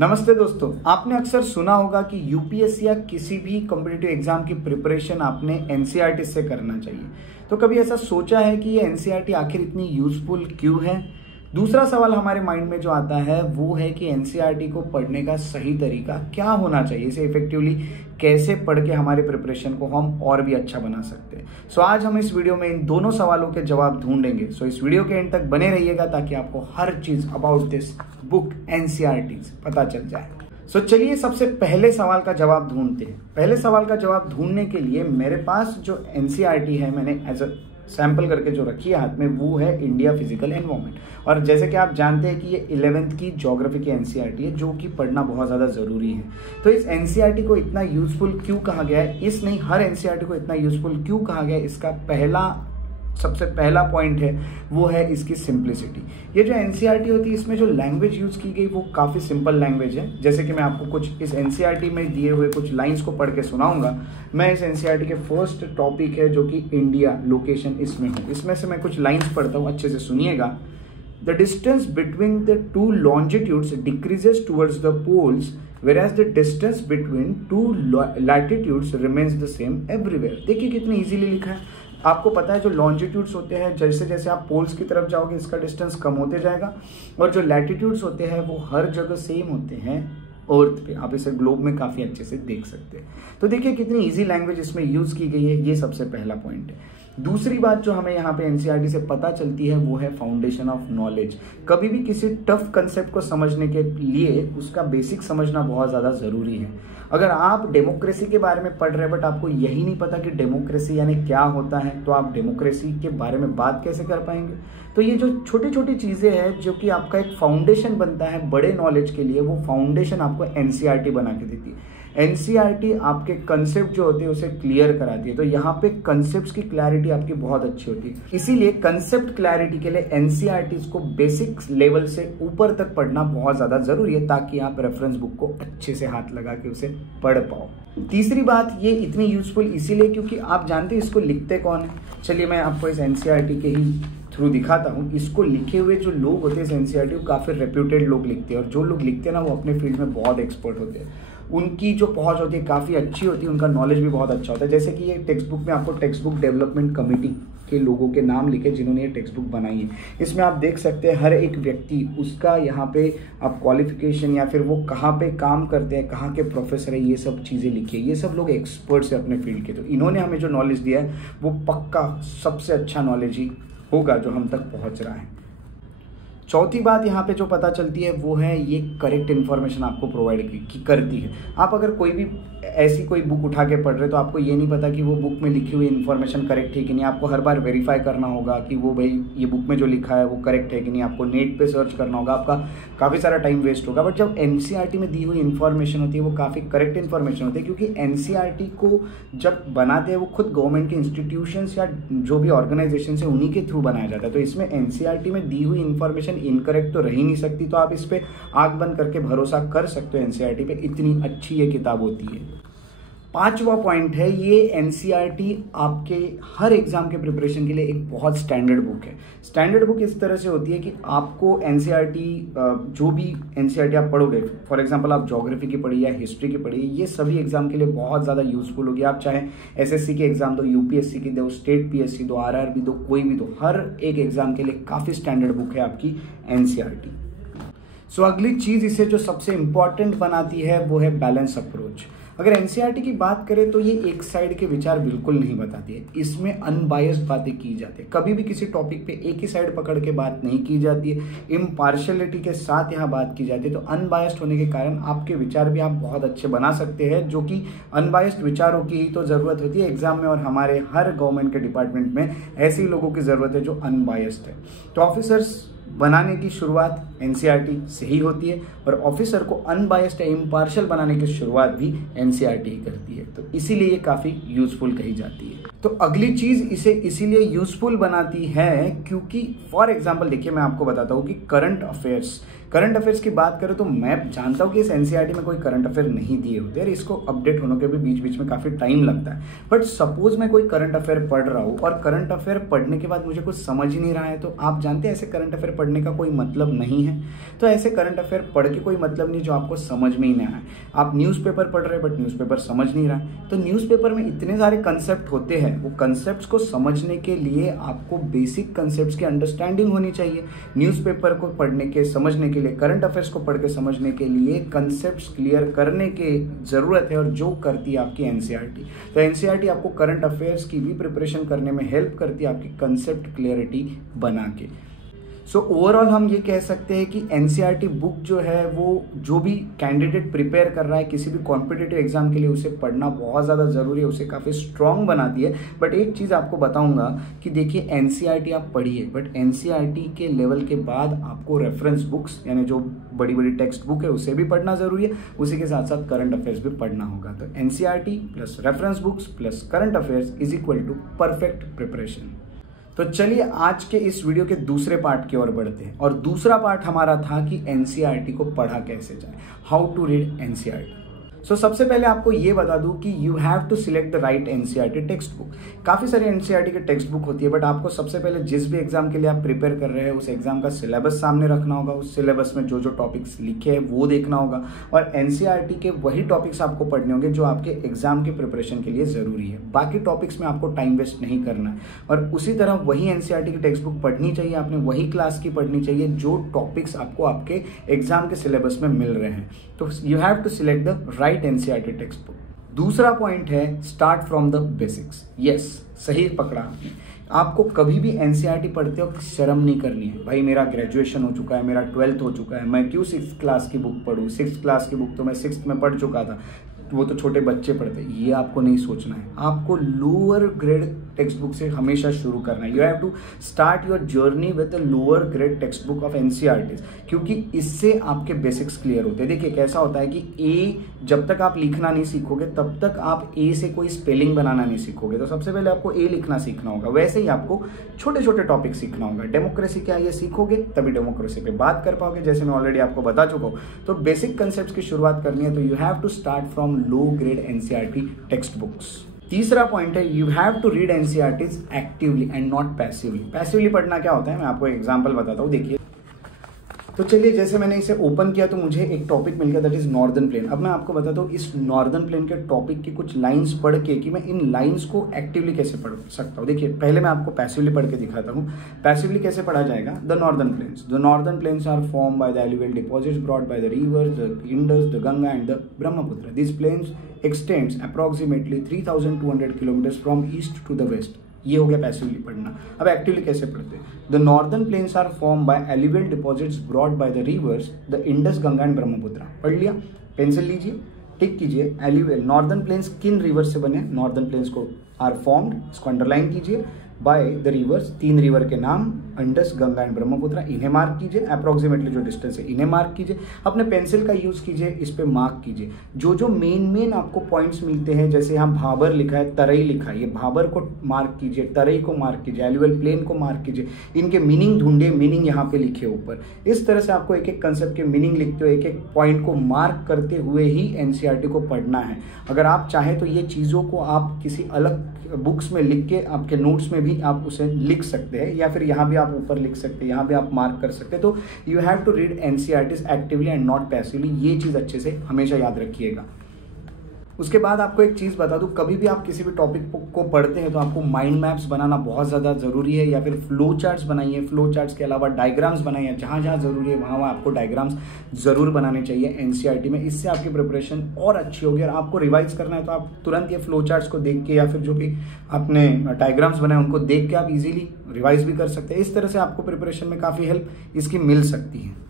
नमस्ते दोस्तों, आपने अक्सर सुना होगा कि यूपीएससी या किसी भी कॉम्पिटिटिव एग्जाम की प्रिपरेशन आपने एनसीईआरटी से करना चाहिए। तो कभी ऐसा सोचा है कि ये एनसीईआरटी आखिर इतनी यूजफुल क्यों है? दूसरा सवाल हमारे माइंड में जो आता है वो है कि एनसीईआरटी को पढ़ने का सही तरीका क्या होना चाहिए, इसे इफेक्टिवली कैसे पढ़ के हमारे प्रिपरेशन को हम और भी अच्छा बना सकते हैं। सो आज हम इस वीडियो में इन दोनों सवालों के जवाब ढूंढेंगे। सो इस वीडियो के एंड तक बने रहिएगा ताकि आपको हर चीज अबाउट दिस बुक एनसीईआरटी पता चल जाए। सो चलिए सबसे पहले सवाल का जवाब ढूंढते हैं। पहले सवाल का जवाब ढूंढने के लिए मेरे पास जो एनसीईआरटी है, मैंने एज अ सैंपल करके जो रखी है हाथ में, वो है इंडिया फिजिकल एनवायरनमेंट। और जैसे कि आप जानते हैं कि ये 11th की ज्योग्राफी की एनसीईआरटी है, जो कि पढ़ना बहुत ज़्यादा ज़रूरी है। तो इस एनसीईआरटी को इतना यूजफुल क्यों कहा गया है, इस नहीं हर एनसीईआरटी को इतना यूजफुल क्यों कहा गया है, इसका सबसे पहला पॉइंट है वो है इसकी सिंप्लिसिटी। ये जो एनसीईआरटी होती है इसमें जो लैंग्वेज यूज की गई वो काफ़ी सिंपल लैंग्वेज है। जैसे कि मैं आपको कुछ इस एनसीईआरटी में दिए हुए कुछ लाइंस को पढ़ के सुनाऊंगा। मैं इस एनसीईआरटी के फर्स्ट टॉपिक है जो कि इंडिया लोकेशन, इसमें हूँ। इसमें से मैं कुछ लाइन्स पढ़ता हूँ, अच्छे से सुनिएगा। The distance between the two longitudes decreases towards the poles, whereas the distance between two latitudes remains the same everywhere। देखिए कितनी इजीली लिखा है। आपको पता है जो लॉन्जिट्यूड्स होते हैं, जैसे जैसे आप पोल्स की तरफ जाओगे इसका डिस्टेंस कम होते जाएगा, और जो लैटिट्यूड्स होते हैं वो हर जगह सेम होते हैं अर्थ पे। आप इसे ग्लोब में काफ़ी अच्छे से देख सकते हैं। तो देखिए कितनी इजी लैंग्वेज इसमें यूज़ की गई है, ये सबसे पहला पॉइंट है। दूसरी बात जो हमें यहाँ पे एनसीईआरटी से पता चलती है वो है फाउंडेशन ऑफ नॉलेज। कभी भी किसी टफ कंसेप्ट को समझने के लिए उसका बेसिक समझना बहुत ज़्यादा ज़रूरी है। अगर आप डेमोक्रेसी के बारे में पढ़ रहे हैं बट आपको यही नहीं पता कि डेमोक्रेसी यानी क्या होता है, तो आप डेमोक्रेसी के बारे में बात कैसे कर पाएंगे? तो ये जो छोटी छोटी चीज़ें हैं जो कि आपका एक फाउंडेशन बनता है बड़े नॉलेज के लिए, वो फाउंडेशन आपको एनसीईआरटी बना के देती है। एनसीईआरटी आपके कंसेप्ट जो होते हैं उसे क्लियर कराती है। तो यहाँ पे कंसेप्ट्स की क्लैरिटी आपकी बहुत अच्छी होती है। इसीलिए कंसेप्ट क्लैरिटी के लिए एनसीईआरटी को बेसिक लेवल से ऊपर तक पढ़ना बहुत ज्यादा जरूरी है, ताकि आप रेफरेंस बुक को अच्छे से हाथ लगा के उसे पढ़ पाओ। तीसरी बात, ये इतनी यूजफुल इसीलिए क्योंकि आप जानते हैं इसको लिखते कौन है। चलिए मैं आपको इस एनसीईआरटी के ही थ्रू दिखाता हूँ। इसको लिखे हुए जो लोग होते हैं इस एनसीईआरटी को काफ़ी रेप्यूटेड लोग लिखते हैं, और जो लोग लिखते हैं ना वो अपने फील्ड में बहुत एक्सपर्ट होते हैं। उनकी जो पहुंच होती है काफ़ी अच्छी होती है, उनका नॉलेज भी बहुत अच्छा होता है। जैसे कि ये टेक्स्ट बुक में आपको टेक्स्ट बुक डेवलपमेंट कमेटी के लोगों के नाम लिखे जिन्होंने ये टेक्स्ट बुक बनाई है। इसमें आप देख सकते हैं हर एक व्यक्ति उसका यहाँ पे आप क्वालिफिकेशन या फिर वो कहाँ पे काम करते हैं, कहाँ के प्रोफेसर है, ये सब चीज़ें लिखी है। ये सब लोग एक्सपर्ट्स हैं अपने फील्ड के। तो इन्होंने हमें जो नॉलेज दिया है वो पक्का सबसे अच्छा नॉलेज ही होगा जो हम तक पहुँच रहा है। चौथी बात यहाँ पे जो पता चलती है वो है ये करेक्ट इन्फॉर्मेशन आपको प्रोवाइड करती है। आप अगर कोई भी ऐसी कोई बुक उठा के पढ़ रहे तो आपको ये नहीं पता कि वो बुक में लिखी हुई इन्फॉर्मेशन करेक्ट है कि नहीं। आपको हर बार वेरीफाई करना होगा कि वो भाई ये बुक में जो लिखा है वो करेक्ट है कि नहीं। आपको नेट पे सर्च करना होगा, आपका काफ़ी सारा टाइम वेस्ट होगा। बट जब एनसीईआरटी में दी हुई इन्फॉर्मेशन होती है वो काफ़ी करेक्ट इन्फॉर्मेशन होती है, क्योंकि एनसीईआरटी को जब बनाते हैं वो खुद गवर्नमेंट के इंस्टीट्यूशंस या जो भी ऑर्गेनाइजेशन है उन्हीं के थ्रू बनाया जाता है। तो इसमें एनसीईआरटी में दी हुई इन्फॉर्मेशन इनकरेक्ट तो रह ही नहीं सकती। तो आप इस पे आंख बंद करके भरोसा कर सकते हो एनसीईआरटी पे, इतनी अच्छी ये किताब होती है। पांचवा पॉइंट है, ये एनसीईआरटी आपके हर एग्जाम के प्रिपरेशन के लिए एक बहुत स्टैंडर्ड बुक है। स्टैंडर्ड बुक इस तरह से होती है कि आपको एनसीईआरटी जो भी एनसीईआरटी आप पढ़ोगे, फॉर एग्जांपल आप ज्योग्राफी की पढ़ी या हिस्ट्री की पढ़ी, ये सभी एग्जाम के लिए बहुत ज़्यादा यूजफुल होगी। आप चाहे एसएससी के एग्जाम दो, यूपीएससी की दो, स्टेट पीएससी दो, आरआरबी दो, कोई भी दो, हर एक एग्जाम के लिए काफ़ी स्टैंडर्ड बुक है आपकी एनसीईआरटी। सो अगली चीज़ इसे जो सबसे इंपॉर्टेंट बनाती है वो है बैलेंस अप्रोच। अगर एनसीईआरटी की बात करें तो ये एक साइड के विचार बिल्कुल नहीं बताती है। इसमें अनबायस्ड बातें की जाती है। कभी भी किसी टॉपिक पे एक ही साइड पकड़ के बात नहीं की जाती है, इम्पार्शियलिटी के साथ यहाँ बात की जाती है। तो अनबायस्ड होने के कारण आपके विचार भी आप बहुत अच्छे बना सकते हैं, जो कि अनबायस्ड विचारों की ही तो ज़रूरत होती है एग्जाम में। और हमारे हर गवर्नमेंट के डिपार्टमेंट में ऐसे लोगों की ज़रूरत है जो अनबायस्ड है। तो ऑफिसर्स बनाने की शुरुआत एनसीईआरटी से ही होती है, और ऑफिसर को अनबायस्ड या इम्पार्शियल बनाने की शुरुआत भी एनसीईआरटी ही करती है। तो इसीलिए ये काफ़ी यूजफुल कही जाती है। तो अगली चीज़ इसे इसीलिए यूजफुल बनाती है क्योंकि फॉर एग्जांपल देखिए मैं आपको बताता हूँ कि करंट अफेयर्स की बात करें तो मैं जानता हूँ कि इस एनसीईआरटी में कोई करंट अफेयर नहीं दिए होते और इसको अपडेट होने के भी बीच बीच में काफ़ी टाइम लगता है। बट सपोज मैं कोई करंट अफेयर पढ़ रहा हूँ और करंट अफेयर पढ़ने के बाद मुझे कुछ समझ ही नहीं रहा है, तो आप जानते हैं ऐसे करंट अफेयर पढ़ने का कोई मतलब नहीं है। है। तो ऐसे करंट अफेयर पढ़ के कोई मतलब नहीं जो आपको समझ में ही नहीं आए। आप न्यूज़पेपर पढ़ रहे हैं बट न्यूज़पेपर समझ नहीं रहा है। तो न्यूज़पेपर में इतने सारे कंसेप्ट होते हैं, वो कंसेप्ट्स को समझने के लिए आपको बेसिक कंसेप्ट्स की अंडरस्टैंडिंग होनी चाहिए। न्यूज़पेपर को पढ़ने के समझने के लिए, करंट अफेयर्स को पढ़ के समझने के लिए कंसेप्ट्स क्लियर करने की ज़रूरत है, और जो करती है आपकी एनसीईआरटी। तो एनसीईआरटी आपको करंट अफेयर्स की भी प्रिपरेशन करने में हेल्प करती है, आपकी कंसेप्ट क्लियरिटी बना के। सो ओवरऑल हम ये कह सकते हैं कि एनसीईआरटी बुक जो है वो जो भी कैंडिडेट प्रिपेयर कर रहा है किसी भी कॉम्पिटिटिव एग्जाम के लिए, उसे पढ़ना बहुत ज़्यादा ज़रूरी है, उसे काफ़ी स्ट्रांग बनाती है। बट एक चीज़ आपको बताऊंगा कि देखिए एनसीईआरटी आप पढ़िए, बट एनसीईआरटी के लेवल के बाद आपको रेफरेंस बुक्स यानी जो बड़ी बड़ी टेक्स्ट बुक है उसे भी पढ़ना ज़रूरी है, उसी के साथ साथ करंट अफेयर्स भी पढ़ना होगा। तो NCERT plus reference books plus current affairs is equal to perfect preparation. तो चलिए आज के इस वीडियो के दूसरे पार्ट की ओर बढ़ते हैं, और दूसरा पार्ट हमारा था कि एनसीईआरटी को पढ़ा कैसे जाए, how to read NCERT. So सबसे पहले आपको ये बता दूं कि you have to select the right NCERT text book. काफ़ी सारी एनसीईआरटी की टेक्स्ट बुक होती है, बट आपको सबसे पहले जिस भी एग्जाम के लिए आप प्रिपेयर कर रहे हैं उस एग्जाम का सिलेबस सामने रखना होगा, उस सिलेबस में जो जो टॉपिक्स लिखे हैं वो देखना होगा, और एनसीईआरटी के वही टॉपिक्स आपको पढ़ने होंगे जो आपके एग्जाम की प्रिपरेशन के लिए ज़रूरी है। बाकी टॉपिक्स में आपको टाइम वेस्ट नहीं करना है, और उसी तरह वही एनसीईआरटी की टेक्स्ट बुक पढ़नी चाहिए, आपने वही क्लास की पढ़नी चाहिए जो टॉपिक्स आपको आपके एग्जाम के सिलेबस में मिल रहे हैं। तो you have to select the right NCERT text book. दूसरा पॉइंट है start from the basics. Yes, सही पकड़ा आपने। आपको कभी भी एनसीईआरटी पढ़ते वक्त शर्म नहीं करनी है। भाई मेरा ग्रेजुएशन हो चुका है, मेरा 12th हो चुका है, मैं क्यों 6th क्लास की बुक पढ़ूँ? 6th क्लास की बुक तो मैं 6th में पढ़ चुका था, वो तो छोटे बच्चे पढ़ते। ये आपको नहीं सोचना है, आपको लोअर ग्रेड टेक्स्ट बुक से हमेशा शुरू करना है। You have to start your journey with the lower grade text book of NCERTs, क्योंकि इससे आपके बेसिक्स क्लियर होते हैं। देखिए कैसा होता है कि ए जब तक आप लिखना नहीं सीखोगे तब तक आप ए से कोई स्पेलिंग बनाना नहीं सीखोगे। तो सबसे पहले आपको ए लिखना सीखना होगा। वैसे ही आपको छोटे छोटे टॉपिक सीखना होगा। डेमोक्रेसी क्या है ये सीखोगे तभी डेमोक्रेसी पे बात कर पाओगे, जैसे मैं ऑलरेडी आपको बता चुका हूँ। तो बेसिक कंसेप्ट की शुरुआत करनी है तो you have to start from low grade NCERT text books. तीसरा पॉइंट है you have to read NCERTs actively and not passively. Passively पढ़ना क्या होता है मैं आपको एग्जांपल बताता हूँ। देखिए तो चलिए जैसे मैंने इसे ओपन किया तो मुझे एक टॉपिक मिल गया, दैट इज नॉर्दर्न प्लेन। अब मैं आपको बताता हूँ इस नॉर्दर्न प्लेन के टॉपिक की कुछ लाइंस पढ़ के कि मैं इन लाइंस को एक्टिवली कैसे पढ़ सकता हूँ। देखिए पहले मैं आपको पैसिवली पढ़ के दिखाता हूँ। पैसिवली कैसे पढ़ा जाएगा? The northern plains are form by the alluvial deposits brought by the rivers the Indus, the Ganga and the Brahmaputra. This plains extends approximately 3,200 kilometers from east to the west। ये हो गया पैसिवली पढ़ना। अब एक्टिवली कैसे पढ़ते हैं? The northern plains are form by alluvial deposits brought by the rivers the Indus, Ganga and Brahmaputra. पढ़ लिया? पेंसिल लीजिए, टिक कीजिए। एलुवियल नॉर्दर्न प्लेन्स किन रिवर से बने? नॉर्दर्न प्लेन्स को आर फॉर्म्ड, इसको अंडरलाइन कीजिए, बाय द रिवर्स, 3 रिवर के नाम इंडस, गंगा एंड ब्रह्मपुत्र, इन्हें मार्क कीजिए। अप्रोक्सीमेटली जो डिस्टेंस है इन्हें मार्क कीजिए। अपने पेंसिल का यूज कीजिए, इस पे मार्क कीजिए। जो जो मेन आपको पॉइंट्स मिलते हैं, जैसे यहाँ भाबर लिखा है, तरई लिखा है, ये भाबर को मार्क कीजिए, तरई को मार्क कीजिए, एलुवियल प्लेन को मार्क कीजिए। इनके मीनिंग ढूंढे, मीनिंग यहाँ पे लिखे ऊपर। इस तरह से आपको एक एक कंसेप्ट के मीनिंग लिखते हुए, एक एक पॉइंट को मार्क करते हुए ही एनसीईआरटी को पढ़ना है। अगर आप चाहें तो ये चीज़ों को आप किसी अलग बुक्स में लिख के आपके नोट्स में भी आप उसे लिख सकते हैं, या फिर यहाँ भी आप ऊपर लिख सकते हैं, यहाँ भी आप मार्क कर सकते हैं। तो you have to read NCERTs actively and not passively. ये चीज़ अच्छे से हमेशा याद रखिएगा। उसके बाद आपको एक चीज़ बता दूं, कभी भी आप किसी भी टॉपिक को पढ़ते हैं तो आपको माइंड मैप्स बनाना बहुत ज़्यादा ज़रूरी है, या फिर फ्लो चार्ट्स बनाइए। फ्लो चार्ट्स के अलावा डायग्राम्स बनाइए। जहाँ जहाँ ज़रूरी है वहाँ आपको डायग्राम्स ज़रूर बनाने चाहिए एनसीईआरटी में। इससे आपकी प्रिपरेशन और अच्छी होगी। और आपको रिवाइज करना है तो आप तुरंत ये फ्लो चार्ट्स को देख के, या फिर जो भी आपने डायग्राम्स बनाए उनको देख के आप इजीली रिवाइज भी कर सकते हैं। इस तरह से आपको प्रिपरेशन में काफ़ी हेल्प इसकी मिल सकती है।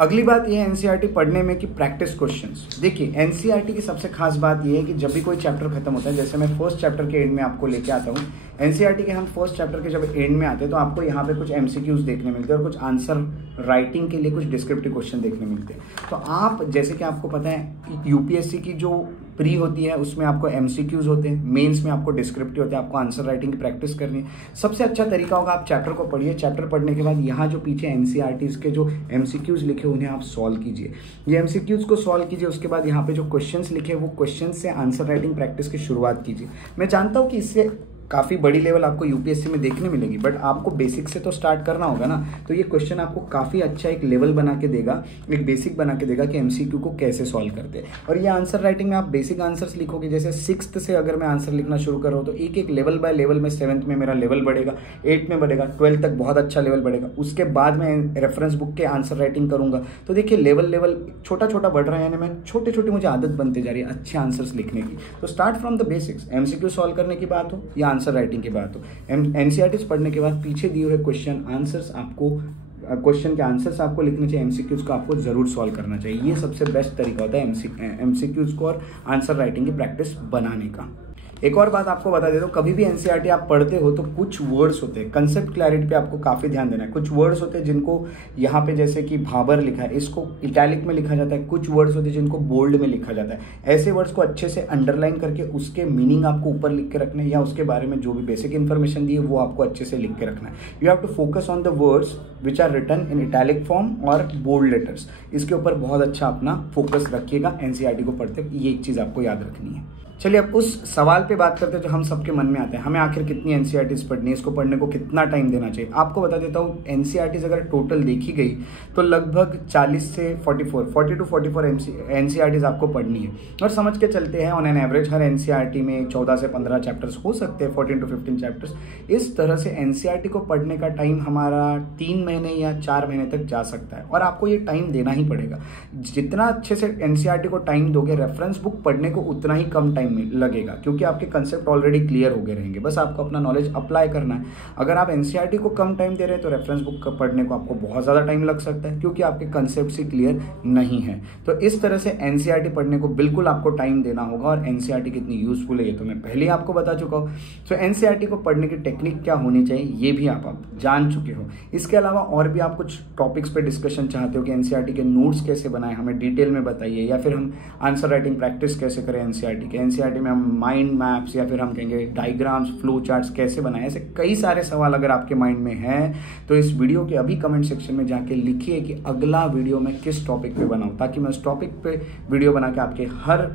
अगली बात यह है एनसीईआरटी पढ़ने में कि प्रैक्टिस क्वेश्चंस। देखिए एनसीईआरटी की सबसे खास बात यह है कि जब भी कोई चैप्टर खत्म होता है, जैसे मैं फर्स्ट चैप्टर के एंड में आपको लेके आता हूँ, एनसीईआरटी के हम फर्स्ट चैप्टर के जब एंड में आते हैं तो आपको यहाँ पे कुछ एमसीक्यूज देखने मिलते हैं और कुछ आंसर राइटिंग के लिए कुछ डिस्क्रिप्टिव क्वेश्चन देखने मिलते हैं। तो आप जैसे कि आपको पता है यूपीएससी की जो प्री होती है उसमें आपको एमसीक्यूज होते हैं, मेंस में आपको डिस्क्रिप्टिव होते हैं, आपको आंसर राइटिंग की प्रैक्टिस करनी है। सबसे अच्छा तरीका होगा आप चैप्टर को पढ़िए। चैप्टर पढ़ने के बाद यहाँ जो पीछे एनसीईआरटीज के जो एमसीक्यूज लिखे उन्हें आप सॉल्व कीजिए। ये एमसीक्यूज को सॉल्व कीजिए। उसके बाद यहाँ पे जो क्वेश्चंस लिखे वो क्वेश्चन से आंसर राइटिंग प्रैक्टिस की शुरुआत कीजिए। मैं जानता हूँ कि इससे काफ़ी बड़ी लेवल आपको यूपीएससी में देखने मिलेगी, बट आपको बेसिक से तो स्टार्ट करना होगा ना। तो ये क्वेश्चन आपको काफ़ी अच्छा एक लेवल बना के देगा, एक बेसिक बना के देगा कि एमसीक्यू को कैसे सॉल्व करते हैं। और ये आंसर राइटिंग में आप बेसिक आंसर्स लिखोगे, जैसे 6th से अगर मैं आंसर लिखना शुरू कर रहा हूँ तो एक एक लेवल बाय लेवल में 7th में मेरा लेवल बढ़ेगा, 8th में बढ़ेगा, 12th तक बहुत अच्छा लेवल बढ़ेगा। उसके बाद मैं रेफरेंस बुक के आंसर राइटिंग करूंगा। तो देखिए लेवल छोटा छोटा बढ़ रहा है, यानी मैं छोटे छोटे मुझे आदत बनती जा रही है अच्छे आंसर्स लिखने की। तो start from the basics, MCQ solve करने की बात हो या आंसर राइटिंग की बात हो, एनसीईआरटी पढ़ने के बाद पीछे दिए हुए क्वेश्चन के आंसर्स आपको लिखने चाहिए, एमसीक्यूज को आपको जरूर सॉल्व करना चाहिए। ये सबसे बेस्ट तरीका होता है एमसीक्यूज को और आंसर राइटिंग की प्रैक्टिस बनाने का। एक और बात आपको बता देता हूँ, कभी भी एनसीईआरटी आप पढ़ते हो तो कुछ वर्ड्स होते हैं, कंसेप्ट क्लैरिटी पे आपको काफ़ी ध्यान देना है। कुछ वर्ड्स होते हैं जिनको यहाँ पे जैसे कि भाबर लिखा है, इसको इटैलिक में लिखा जाता है। कुछ वर्ड्स होते हैं जिनको बोल्ड में लिखा जाता है। ऐसे वर्ड्स को अच्छे से अंडरलाइन करके उसके मीनिंग आपको ऊपर लिख के रखना है, या उसके बारे में जो भी बेसिक इन्फॉर्मेशन दी है वो आपको अच्छे से लिख के रखना है। You have to focus on the words which are written in italic form और बोल्ड लेटर्स। इसके ऊपर बहुत अच्छा अपना फोकस रखिएगा एनसीईआरटी को पढ़ते, ये एक चीज़ आपको याद रखनी है। चलिए अब उस सवाल पे बात करते हैं जो हम सबके मन में आता है, हमें आखिर कितनी एनसीईआरटीज पढ़नी है, इसको पढ़ने को कितना टाइम देना चाहिए। आपको बता देता हूँ, एनसीईआरटीज अगर टोटल देखी गई तो लगभग 40 से 40 टू 44 एनसीईआरटीज आपको पढ़नी है। और समझ के चलते हैं on an average her NCERT में 14 से 15 चैप्टर्स हो सकते हैं, 14 टू 15 चैप्टर्स। इस तरह से एनसीईआरटी को पढ़ने का टाइम हमारा 3 महीने या 4 महीने तक जा सकता है, और आपको ये टाइम देना ही पड़ेगा। जितना अच्छे से एनसीईआरटी को टाइम दोगे, रेफरेंस बुक पढ़ने को उतना ही कम टाइम लगेगा, क्योंकि आपके कंसेप्ट ऑलरेडी क्लियर हो गए रहेंगे। बस आपको अपना नॉलेज अप्लाई करना है। अगर आप एनसीईआरटी को कम टाइम दे रहे हैं तो रेफरेंस बुक पढ़ने को आपको बहुत ज़्यादा टाइम लग सकता है, क्योंकि आपके कंसेप्ट ही क्लियर नहीं है। तो इस तरह से एनसीईआरटी पढ़ने को बिल्कुल आपको टाइम देना होगा। और एनसीईआरटी कितनी यूजफुल है ये तो मैं पहले ही आपको बता चुका हूँ। तो एनसीईआरटी को पढ़ने की टेक्निक क्या होनी चाहिए ये भी आप जान चुके हो। इसके अलावा और भी आप कुछ टॉपिक्स पे डिस्कशन चाहते हो कि एनसीईआरटी के नोट्स कैसे बनाएं, हमें डिटेल में बताइए, या फिर हम आंसर राइटिंग प्रैक्टिस कैसे करें एनसीईआरटी के, एनसीईआरटी में हम माइंड मैप्स या फिर हम कहेंगे डायग्राम्स, फ्लो चार्ट्स कैसे बनाएं, ऐसे कई सारे सवाल अगर आपके माइंड में हैं तो इस वीडियो के अभी कमेंट सेक्शन में जाके लिखिए कि अगला वीडियो मैं किस टॉपिक पे बनाऊं, ताकि मैं उस टॉपिक पे वीडियो बना के आपके हर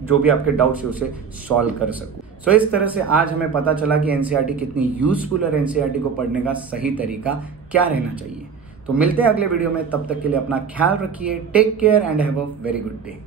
जो भी आपके डाउट्स है उसे सॉल्व कर सकूं। सो इस तरह से आज हमें पता चला कि एनसीईआरटी कितनी यूजफुल है, एनसीईआरटी को पढ़ने का सही तरीका क्या रहना चाहिए। तो मिलते हैं अगले वीडियो में, तब तक के लिए अपना ख्याल रखिए। Take care and have a very good day.